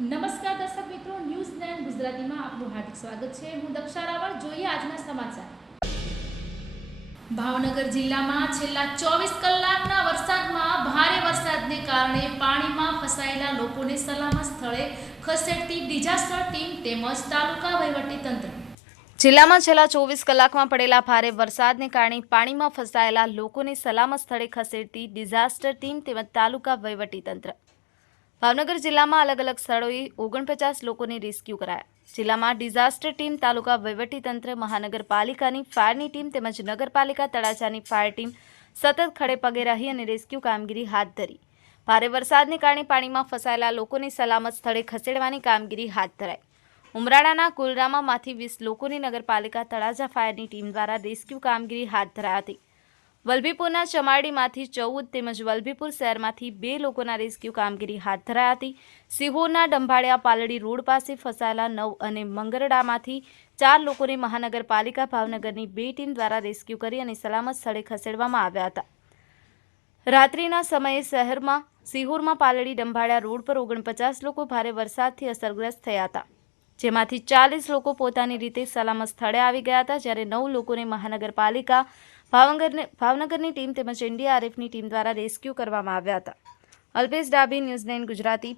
નમસ્કાર દર્શક મિત્રો, ન્યૂઝ નાઇન ગુજરાતીમાં આપનું હાર્દિક સ્વાગત છે. હું દક્ષા રાવળ જોઈએ આજના સમાચાર. ભાવનગર જિલ્લામાં છેલ્લા ચોવીસ કલાકના વરસાદમાં ભારે વરસાદને કારણે પાણીમાં ફસાયેલા લોકોને સલામત સ્થળે ખસેડતી ડિઝાસ્ટર ટીમ તેમજ તાલુકા વહીવટીતંત્ર જિલ્લામાં છેલ્લા ચોવીસ કલાકમાં પડેલા ભારે વરસાદને કારણે પાણીમાં ફસાયેલા લોકોને સલામત સ્થળે ખસેડતી ડિઝાસ્ટર ટીમ તેમજ તાલુકા વહીવટીતંત્ર ભાવનગર જિલ્લામાં અલગ અલગ સ્થળોએ ઓગણપચાસ લોકોને રેસ્ક્યુ કરાયા. જિલ્લામાં ડિઝાસ્ટર ટીમ તાલુકા વહીવટીતંત્ર મહાનગરપાલિકાની ફાયરની ટીમ તેમજ નગરપાલિકા તળાજાની ફાયર ટીમ સતત ખડે પગે રહી અને રેસ્ક્યુ કામગીરી હાથ ધરી. ભારે વરસાદને કારણે પાણીમાં ફસાયેલા લોકોને સલામત સ્થળે ખસેડવાની કામગીરી હાથ ધરાઈ. ઉમરાળાના કુલરામામાંથી વીસ લોકોની નગરપાલિકા તળાજા ફાયરની ટીમ દ્વારા રેસ્ક્યુ કામગીરી હાથ ધરાઈ હતી. વલભીપુરના ચમાડીમાંથી ચૌદ તેમજ વલભીપુર શહેરમાંથી બે લોકોના રેસ્ક્યુ કામગીરી હાથ ધરાઈ હતી. સિહોરના ડંભાળિયા પાલડી રોડ પાસે ફસાયેલા નવ અને મંગરડામાંથી ચાર લોકોને મહાનગરપાલિકા ભાવનગરની બે ટીમ દ્વારા રેસ્ક્યુ કરી અને સલામત સ્થળે ખસેડવામાં આવ્યા હતા. રાત્રિના સમયે શહેરમાં, સિહોરમાં પાલડી ડંભાળિયા રોડ પર ઓગણપચાસ લોકો ભારે વરસાદથી અસરગ્રસ્ત થયા હતા. જેમાંથી ચાલીસ લોકો પોતાની રીતે સલામત સ્થળે આવી ગયા હતા, જ્યારે નવ લોકોને મહાનગરપાલિકા ભાવનગરને ભાવનગરની ટીમ તેમજ એનડીઆરએફની ટીમ દ્વારા રેસ્ક્યુ કરવામાં આવ્યા હતા. અલ્પેશ ડાબી ન્યૂઝ નાઇન ગુજરાતી